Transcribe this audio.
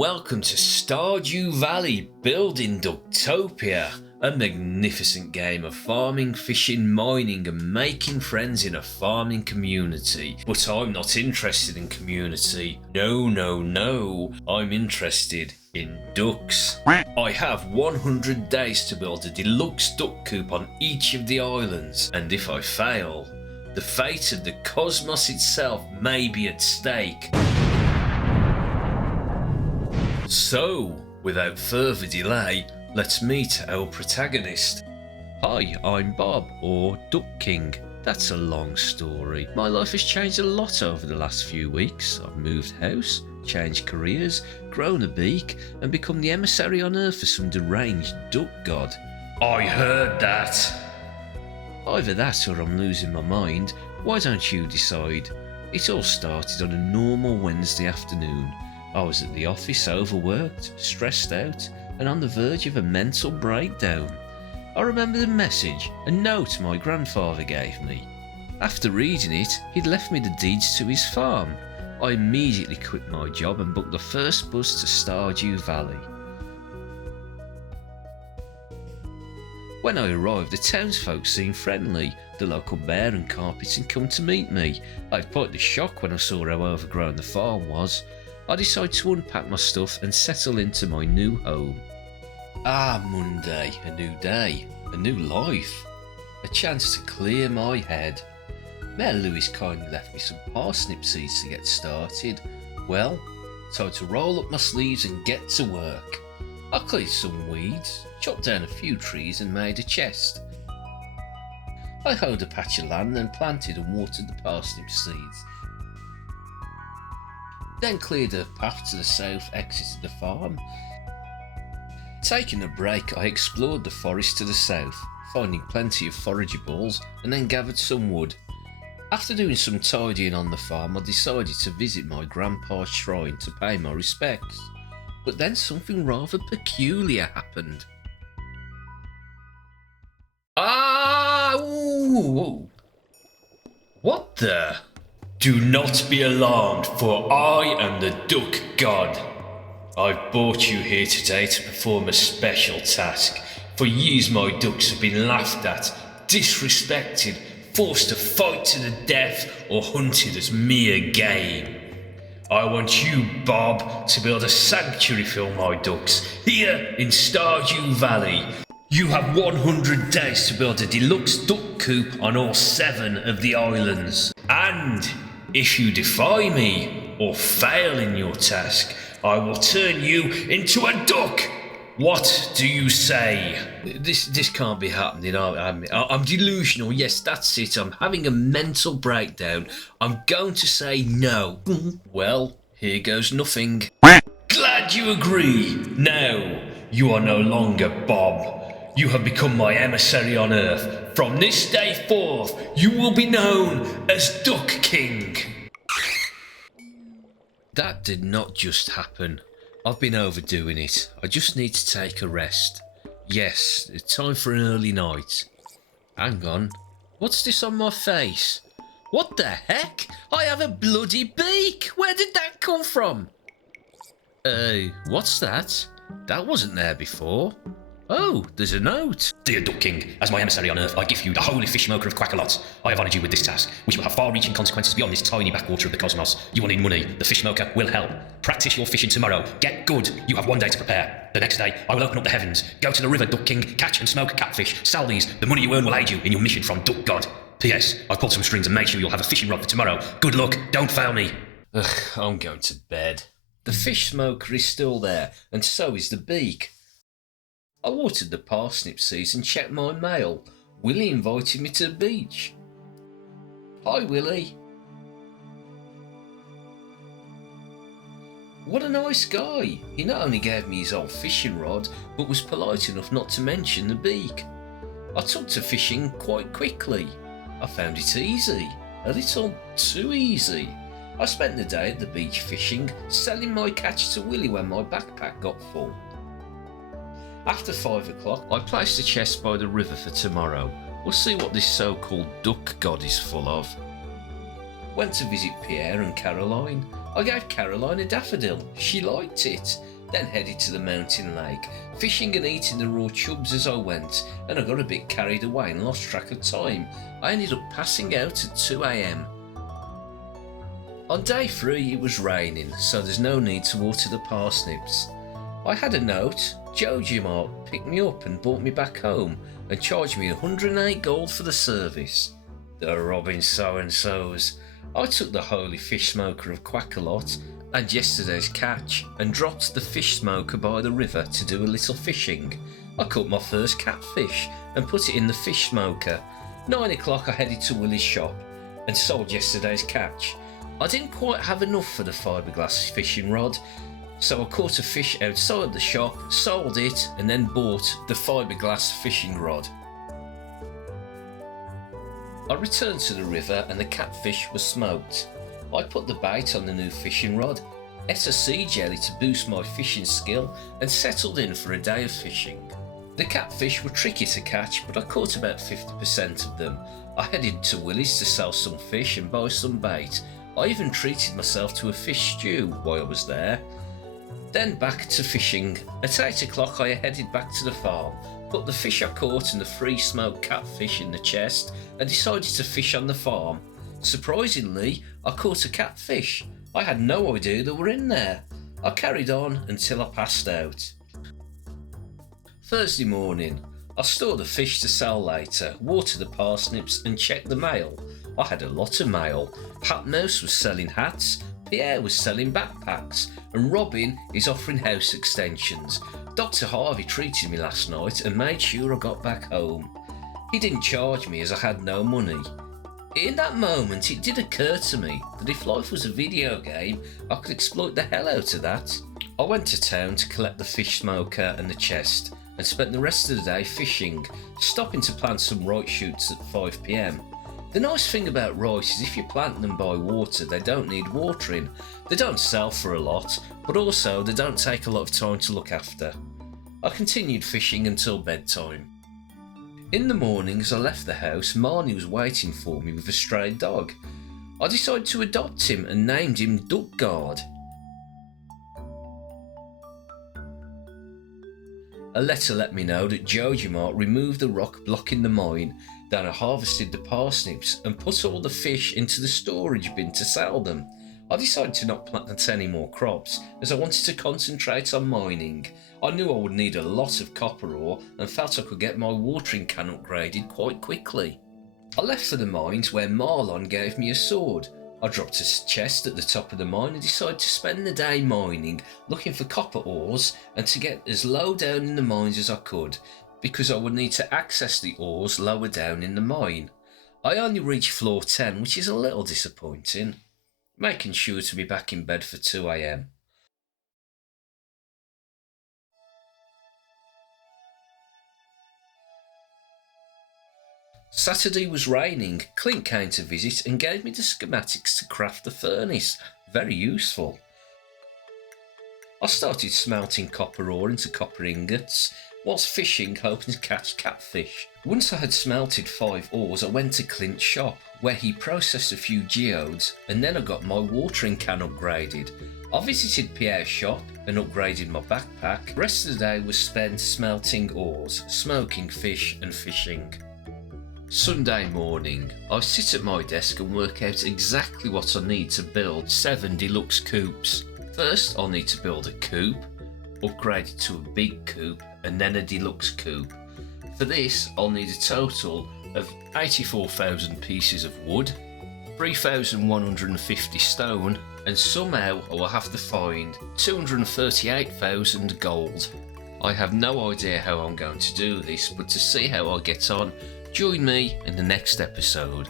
welcome to Stardew Valley building Ducktopia, a magnificent game of farming, fishing, mining and making friends in a farming community. But I'm not interested in community. No, I'm interested in ducks. I have 100 days to build a deluxe duck coop on each of the islands, and if I fail, the fate of the cosmos itself may be at stake. So, without further delay, let's meet our protagonist. Hi, I'm Bob, or Duck King. That's a long story. My life has changed a lot over the last few weeks. I've moved house, changed careers, grown a beak, and become the emissary on Earth for some deranged duck god. I heard that. Either that or I'm losing my mind. Why don't you decide? It all started on a normal Wednesday afternoon. I was at the office, overworked, stressed out, and on the verge of a mental breakdown. I remember the message, a note my grandfather gave me. After reading it, he'd left me the deeds to his farm. I immediately quit my job and booked the first bus to Stardew Valley. When I arrived, the townsfolk seemed friendly. The local bear and carpeting come to meet me. I had quite the shock when I saw how overgrown the farm was. I decided to unpack my stuff and settle into my new home. Monday, a new day, a new life, a chance to clear my head. Mayor Lewis kindly left me some parsnip seeds to get started. Well, time to roll up my sleeves and get to work. I cleared some weeds, chopped down a few trees and made a chest. I hoed a patch of land and planted and watered the parsnip seeds. Then cleared a path to the south exit of the farm. Taking a break, I explored the forest to the south, finding plenty of forageables, and then gathered some wood. After doing some tidying on the farm, I decided to visit my grandpa's shrine to pay my respects. But then something rather peculiar happened. What the? Do not be alarmed, for I am the Duck God. I've brought you here today to perform a special task. For years my ducks have been laughed at, disrespected, forced to fight to the death, or hunted as mere game. I want you, Bob, to build a sanctuary for my ducks, here in Stardew Valley. You have 100 days to build a deluxe duck coop on all 7 of the islands. And if you defy me, or fail in your task, I will turn you into a duck. What do you say? This can't be happening. I'm delusional. Yes, that's it. I'm having a mental breakdown. I'm going to say no. Well, here goes nothing. Glad you agree. Now, you are no longer Bob. You have become my emissary on Earth. From this day forth, you will be known as Duck King. That did not just happen. I've been overdoing it. I just need to take a rest. Yes, it's time for an early night. Hang on. What's this on my face? What the heck? I have a bloody beak! Where did that come from? What's that? That wasn't there before. Oh, there's a note. Dear Duck King, as my emissary on Earth, I give you the holy fish smoker of Quackalot. I have honoured you with this task, which will have far-reaching consequences beyond this tiny backwater of the cosmos. You will need money. The fish smoker will help. Practice your fishing tomorrow. Get good. You have 1 day to prepare. The next day, I will open up the heavens. Go to the river, Duck King. Catch and smoke catfish. Sell these. The money you earn will aid you in your mission from Duck God. P.S. I've pulled some strings and made sure you'll have a fishing rod for tomorrow. Good luck. Don't fail me. I'm going to bed. The fish smoker is still there, and so is the beak. I watered the parsnip seeds and checked my mail. Willie invited me to the beach. Hi, Willie. What a nice guy. He not only gave me his old fishing rod, but was polite enough not to mention the beak. I took to fishing quite quickly. I found it easy, a little too easy. I spent the day at the beach fishing, selling my catch to Willie when my backpack got full. After 5 o'clock, I placed a chest by the river for tomorrow. We'll see what this so-called duck god is full of. Went to visit Pierre and Caroline. I gave Caroline a daffodil. She liked it. then headed to the mountain lake, fishing and eating the raw chubs as I went, and I got a bit carried away and lost track of time. I ended up passing out at 2 AM. On day 3 it was raining, so there's no need to water the parsnips. I had a note. Joji Mart picked me up and brought me back home and charged me 108 gold for the service. The robbing so-and-sos. I took the holy fish smoker of Quackalot and yesterday's catch and dropped the fish smoker by the river to do a little fishing. I caught my first catfish and put it in the fish smoker. 9 o'clock I headed to Willie's shop and sold yesterday's catch. I didn't quite have enough for the fiberglass fishing rod, so I caught a fish outside the shop, sold it, and then bought the fiberglass fishing rod. I returned to the river and the catfish was smoked. I put the bait on the new fishing rod, ate a sea jelly to boost my fishing skill, and settled in for a day of fishing. The catfish were tricky to catch, but I caught about 50% of them. I headed to Willie's to sell some fish and buy some bait. I even treated myself to a fish stew while I was there. Then back to fishing. At 8 o'clock I headed back to the farm, put the fish I caught and the free smoked catfish in the chest, and decided to fish on the farm. Surprisingly, I caught a catfish. I had no idea they were in there. I carried on until I passed out. Thursday morning, I stored the fish to sell later, water the parsnips and check the mail. I had a lot of mail. Patmos was selling hats, Pierre was selling backpacks, and Robin is offering house extensions. Dr. Harvey treated me last night and made sure I got back home. He didn't charge me as I had no money. In that moment it did occur to me that if life was a video game, I could exploit the hell out of that. I went to town to collect the fish smoker and the chest, and spent the rest of the day fishing, stopping to plant some rice shoots at 5 PM. The nice thing about rice is if you plant them by water, they don't need watering. They don't sell for a lot, but also they don't take a lot of time to look after. I continued fishing until bedtime. In the morning, as I left the house, Marnie was waiting for me with a stray dog. I decided to adopt him and named him Duckguard. A letter let me know that Jojimart removed the rock blocking the mine. Then I harvested the parsnips and put all the fish into the storage bin to sell them. I decided to not plant any more crops as I wanted to concentrate on mining. I knew I would need a lot of copper ore and felt I could get my watering can upgraded quite quickly. I left for the mines where Marlon gave me a sword. I dropped a chest at the top of the mine and decided to spend the day mining, looking for copper ores and to get as low down in the mines as I could, because I would need to access the ores lower down in the mine. I only reached floor 10, which is a little disappointing. Making sure to be back in bed for 2 AM. Saturday was raining. Clint came to visit and gave me the schematics to craft the furnace. Very useful. I started smelting copper ore into copper ingots, whilst fishing, hoping to catch catfish. Once I had smelted 5 ores, I went to Clint's shop, where he processed a few geodes, and then I got my watering can upgraded. I visited Pierre's shop and upgraded my backpack. The rest of the day was spent smelting ores, smoking fish and fishing. Sunday morning, I sit at my desk and work out exactly what I need to build 7 deluxe coups. First, I'll need to build a coop, upgrade it to a big coop, and then a deluxe coop. For this, I'll need a total of 84,000 pieces of wood, 3,150 stone, and somehow I will have to find 238,000 gold. I have no idea how I'm going to do this, but to see how I get on, join me in the next episode.